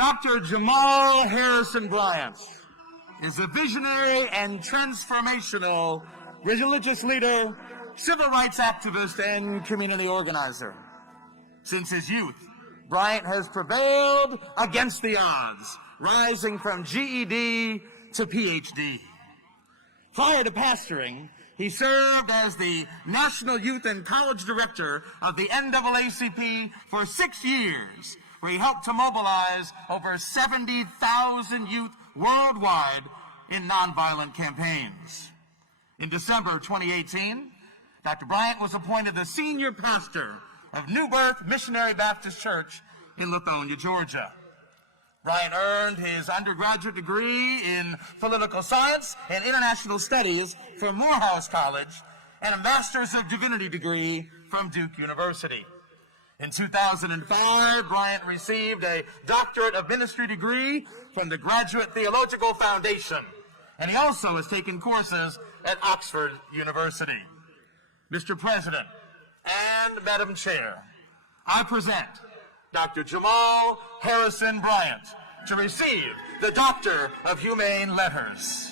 Dr. Jamal Harrison Bryant is a visionary and transformational religious leader, civil rights activist, and community organizer. Since his youth, Bryant has prevailed against the odds, rising from GED to PhD. Prior to pastoring, he served as the National Youth and College Director of the NAACP for 6 years, where he helped to mobilize over 70,000 youth worldwide in nonviolent campaigns. In December 2018, Dr. Bryant was appointed the senior pastor of New Birth Missionary Baptist Church in Lithonia, Georgia. Bryant earned his undergraduate degree in political science and international studies from Morehouse College and a Master's of Divinity degree from Duke University. In 2005, Bryant received a Doctorate of Ministry degree from the Graduate Theological Foundation, and he also has taken courses at Oxford University. Mr. President and Madam Chair, I present Dr. Jamal Harrison Bryant to receive the Doctor of Humane Letters.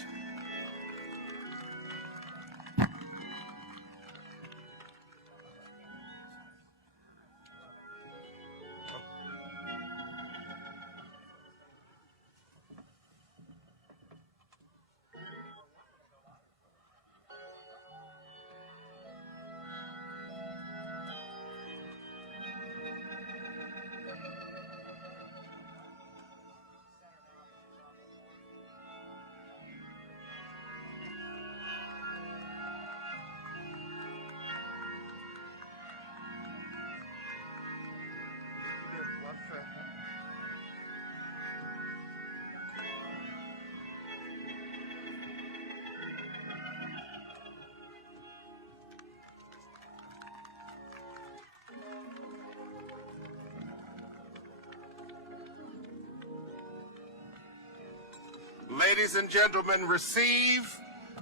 Ladies and gentlemen, receive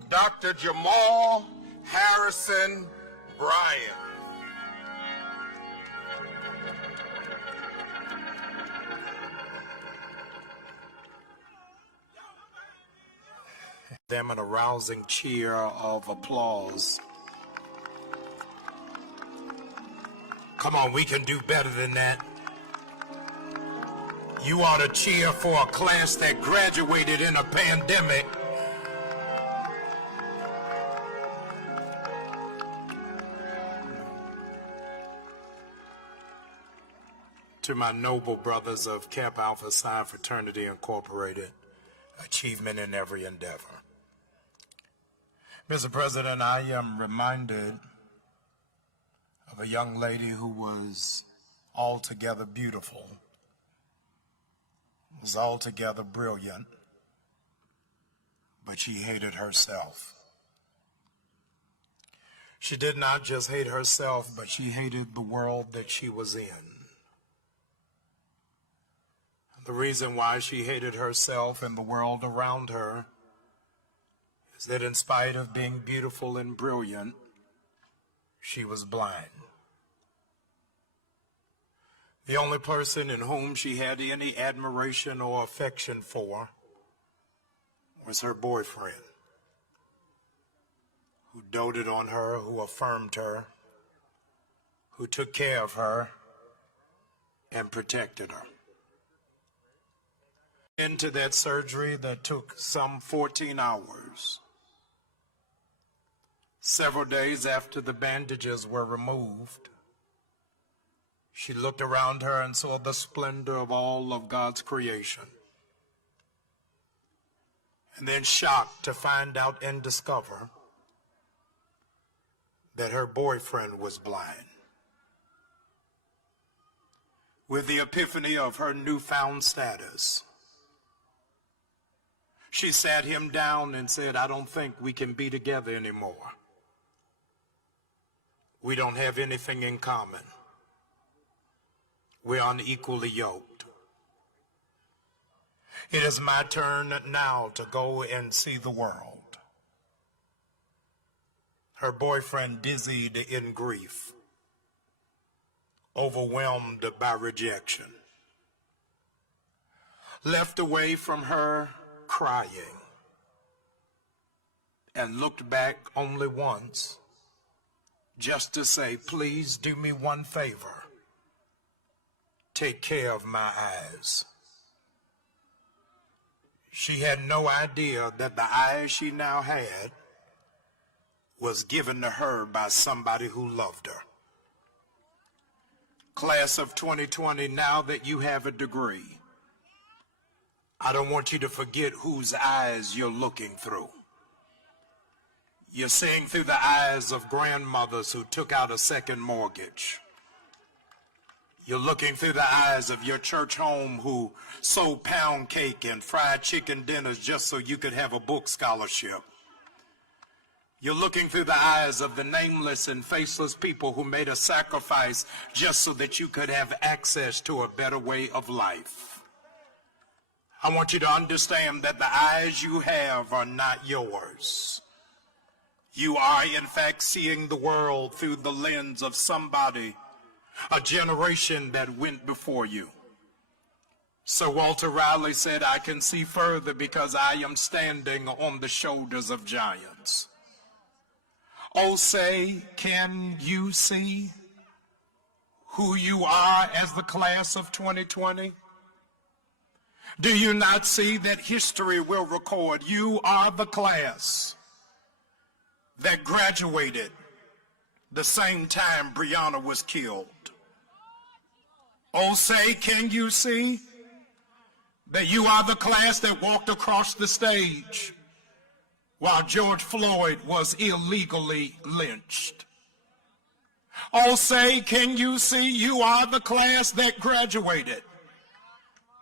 Dr. Jamal Harrison Bryant. Them an arousing cheer of applause. Come on, we can do better than that. You ought to cheer for a class that graduated in a pandemic. To my noble brothers of Kappa Alpha Psi Fraternity Incorporated, achievement in every endeavor. Mr. President, I am reminded of a young lady who was altogether beautiful, was altogether brilliant, but she hated herself. She did not just hate herself, but she hated the world that she was in. The reason why she hated herself and the world around her is that in spite of being beautiful and brilliant, she was blind. The only person in whom she had any admiration or affection for was her boyfriend, who doted on her, who affirmed her, who took care of her and protected her. Into that surgery that took some 14 hours. Several days after the bandages were removed, she looked around her and saw the splendor of all of God's creation. And then shocked to find out and discover that her boyfriend was blind. With the epiphany of her newfound status, she sat him down and said, I don't think we can be together anymore. We don't have anything in common. We're unequally yoked. It is my turn now to go and see the world. Her boyfriend, dizzied in grief, overwhelmed by rejection, left away from her crying, and looked back only once, just to say, please do me one favor. Take care of my eyes. She had no idea that the eyes she now had was given to her by somebody who loved her. Class of 2020, now that you have a degree, I don't want you to forget whose eyes you're looking through. You're seeing through the eyes of grandmothers who took out a second mortgage. You're looking through the eyes of your church home who sold pound cake and fried chicken dinners just so you could have a book scholarship. You're looking through the eyes of the nameless and faceless people who made a sacrifice just so that you could have access to a better way of life. I want you to understand that the eyes you have are not yours. You are, in fact, seeing the world through the lens of somebody, a generation that went before you. Sir Walter Riley said, I can see further because I am standing on the shoulders of giants. Oh, say, can you see who you are as the class of 2020? Do you not see that history will record you are the class that graduated the same time Breonna was killed? Oh, say, can you see that you are the class that walked across the stage while George Floyd was illegally lynched? Oh, say, can you see you are the class that graduated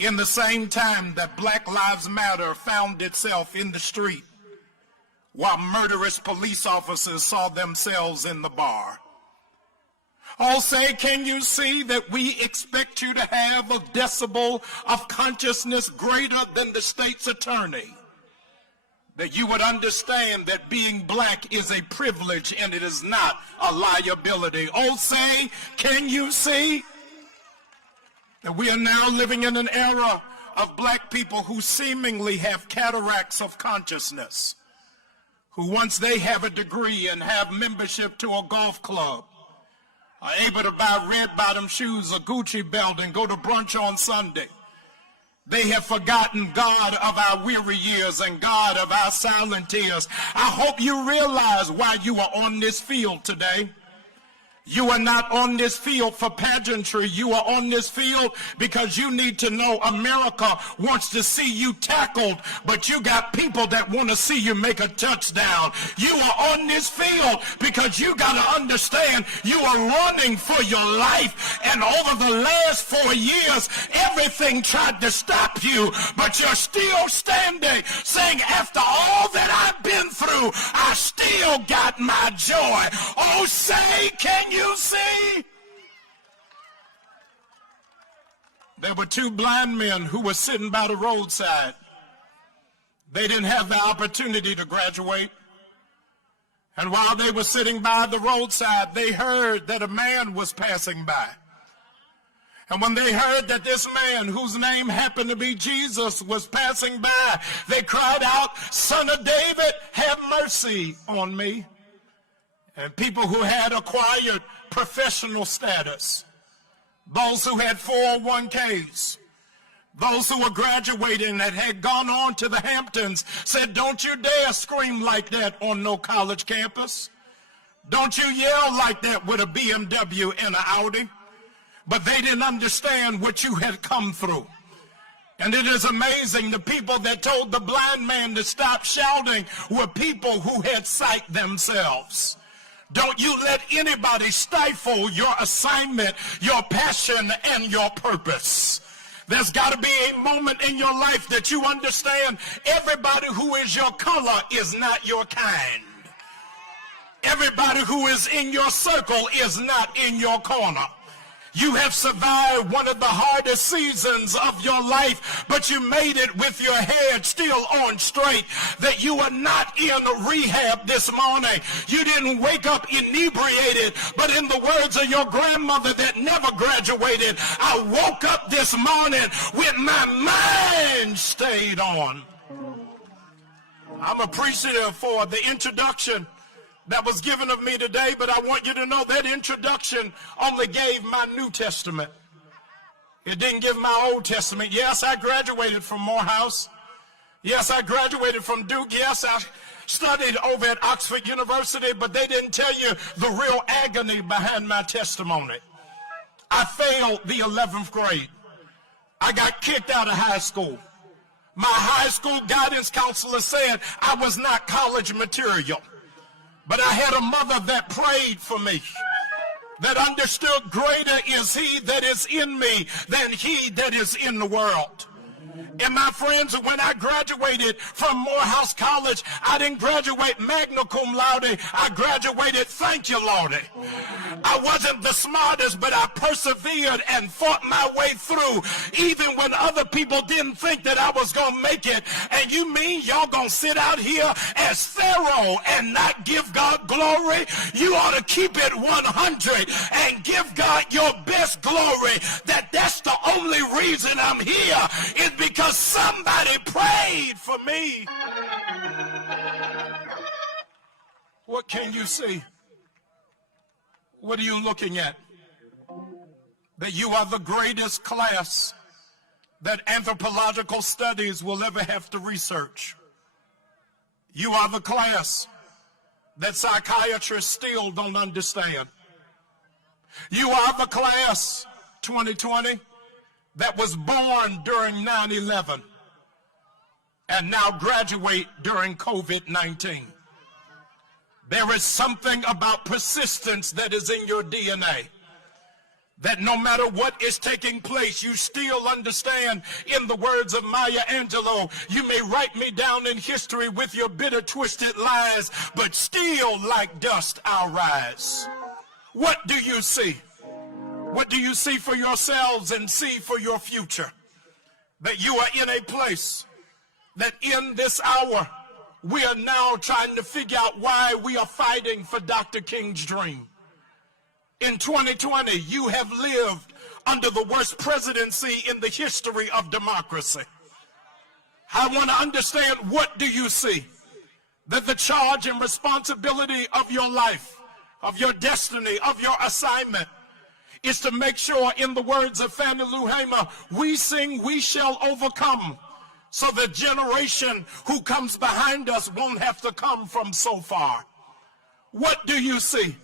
in the same time that Black Lives Matter found itself in the street while murderous police officers saw themselves in the bar? Oh, say, can you see that we expect you to have a decibel of consciousness greater than the state's attorney? That you would understand that being black is a privilege and it is not a liability. Oh, say, can you see that we are now living in an era of black people who seemingly have cataracts of consciousness, who once they have a degree and have membership to a golf club, are able to buy red-bottom shoes, a Gucci belt, and go to brunch on Sunday. They have forgotten God of our weary years and God of our silent tears. I hope you realize why you are on this field today. You are not on this field for pageantry. You are on this field because you need to know America wants to see you tackled, but you got people that want to see you make a touchdown. You are on this field because you got to understand you are running for your life, and over the last 4 years, everything tried to stop you, but you're still standing, saying, after all that I've been through, I still got my joy. Oh, say, can you see? There were 2 blind men who were sitting by the roadside. They didn't have the opportunity to graduate. And while they were sitting by the roadside, they heard that a man was passing by. And when they heard that this man, whose name happened to be Jesus, was passing by, they cried out, Son of David, have mercy on me. And people who had acquired professional status, those who had 401ks, those who were graduating that had gone on to the Hamptons said, don't you dare scream like that on no college campus. Don't you yell like that with a BMW and an Audi. But they didn't understand what you had come through. And it is amazing, the people that told the blind man to stop shouting were people who had sight themselves. Don't you let anybody stifle your assignment, your passion, and your purpose. There's got to be a moment in your life that you understand everybody who is your color is not your kind. Everybody who is in your circle is not in your corner. You have survived one of the hardest seasons of your life, but you made it with your head still on straight. That you are not in a rehab this morning. You didn't wake up inebriated, but in the words of your grandmother that never graduated, I woke up this morning with my mind stayed on. I'm appreciative for the introduction that was given of me today, but I want you to know that introduction only gave my New Testament. It didn't give my Old Testament. Yes, I graduated from Morehouse. Yes, I graduated from Duke. Yes, I studied over at Oxford University, but they didn't tell you the real agony behind my testimony. I failed the 11th grade. I got kicked out of high school. My high school guidance counselor said I was not college material. But I had a mother that prayed for me, that understood greater is he that is in me than he that is in the world. And my friends, when I graduated from Morehouse College, I didn't graduate magna cum laude. I graduated thank you, Lordy. I wasn't the smartest, but I persevered and fought my way through, even when other people didn't think that I was going to make it. And you mean y'all going to sit out here as Pharaoh and not give God glory? You ought to keep it 100 and give God your best glory. That's the only reason I'm here, is because somebody prayed for me. What can you see? What are you looking at? That you are the greatest class that anthropological studies will ever have to research. You are the class that psychiatrists still don't understand. You are the class, 2020, that was born during 9/11 and now graduate during COVID-19. There is something about persistence that is in your DNA, that no matter what is taking place, you still understand, in the words of Maya Angelou, you may write me down in history with your bitter, twisted lies, but still like dust I'll rise. What do you see? What do you see for yourselves and see for your future? That you are in a place that in this hour, we are now trying to figure out why we are fighting for Dr. King's dream. In 2020, you have lived under the worst presidency in the history of democracy. I want to understand, what do you see? That the charge and responsibility of your life, of your destiny, of your assignment, is to make sure, in the words of Fannie Lou Hamer, we sing, we shall overcome, so the generation who comes behind us won't have to come from so far. What do you see?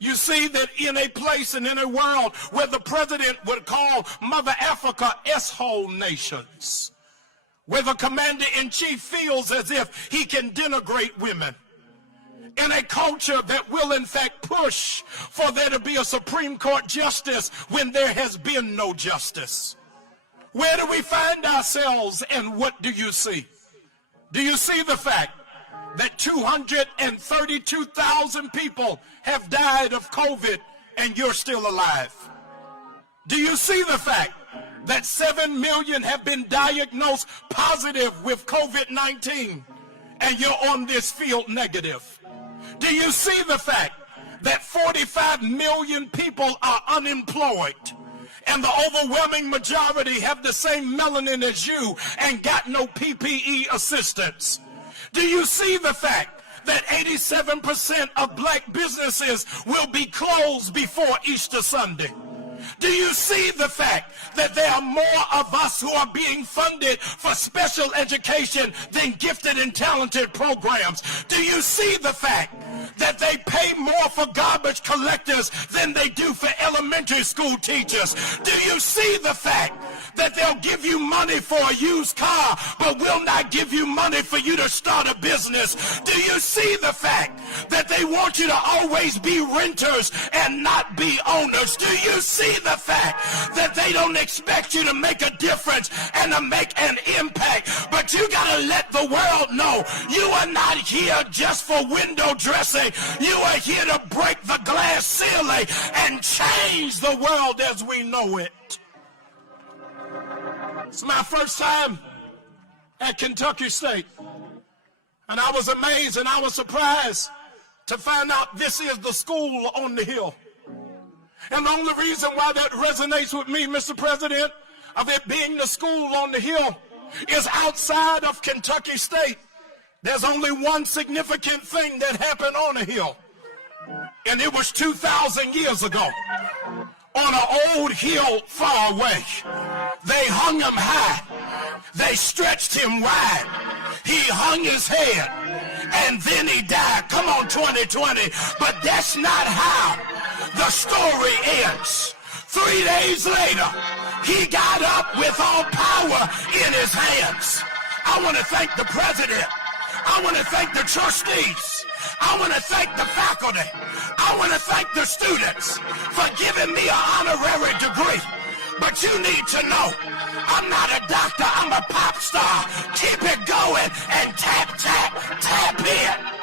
You see that in a place and in a world where the president would call Mother Africa S-hole nations, where the commander-in-chief feels as if he can denigrate women, in a culture that will in fact push for there to be a Supreme Court justice when there has been no justice. Where do we find ourselves, and what do you see? Do you see the fact that 232,000 people have died of COVID and you're still alive? Do you see the fact that 7 million have been diagnosed positive with COVID-19 and you're on this field negative? Do you see the fact that 45 million people are unemployed and the overwhelming majority have the same melanin as you and got no PPE assistance? Do you see the fact that 87% of black businesses will be closed before Easter Sunday? Do you see the fact that there are more of us who are being funded for special education than gifted and talented programs? Do you see the fact that they pay more for garbage collectors than they do for elementary school teachers? Do you see the fact that they'll give you money for a used car but will not give you money for you to start a business? Do you see the fact that they want you to always be renters and not be owners? Do you see the fact that they don't expect you to make a difference and to make an impact, but But you got to let the world know you are not here just for window dressing. You are here to break the glass ceiling and change the world as we know it. It's my first time at Kentucky State. And I was amazed and I was surprised to find out this is the school on the hill. And the only reason why that resonates with me, Mr. President, of it being the school on the hill, is outside of Kentucky State, there's only one significant thing that happened on a hill. And it was 2,000 years ago. On an old hill far away. They hung him high. They stretched him wide. He hung his head. And then he died. Come on, 2020. But that's not how the story ends. 3 days later, he got up with all power in his hands. I want to thank the president. I want to thank the trustees. I want to thank the faculty. I want to thank the students for giving me an honorary degree. But you need to know, I'm not a doctor, I'm a pop star. Keep it going and tap, tap, tap in.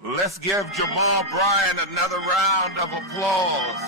Let's give Jamal Bryant another round of applause.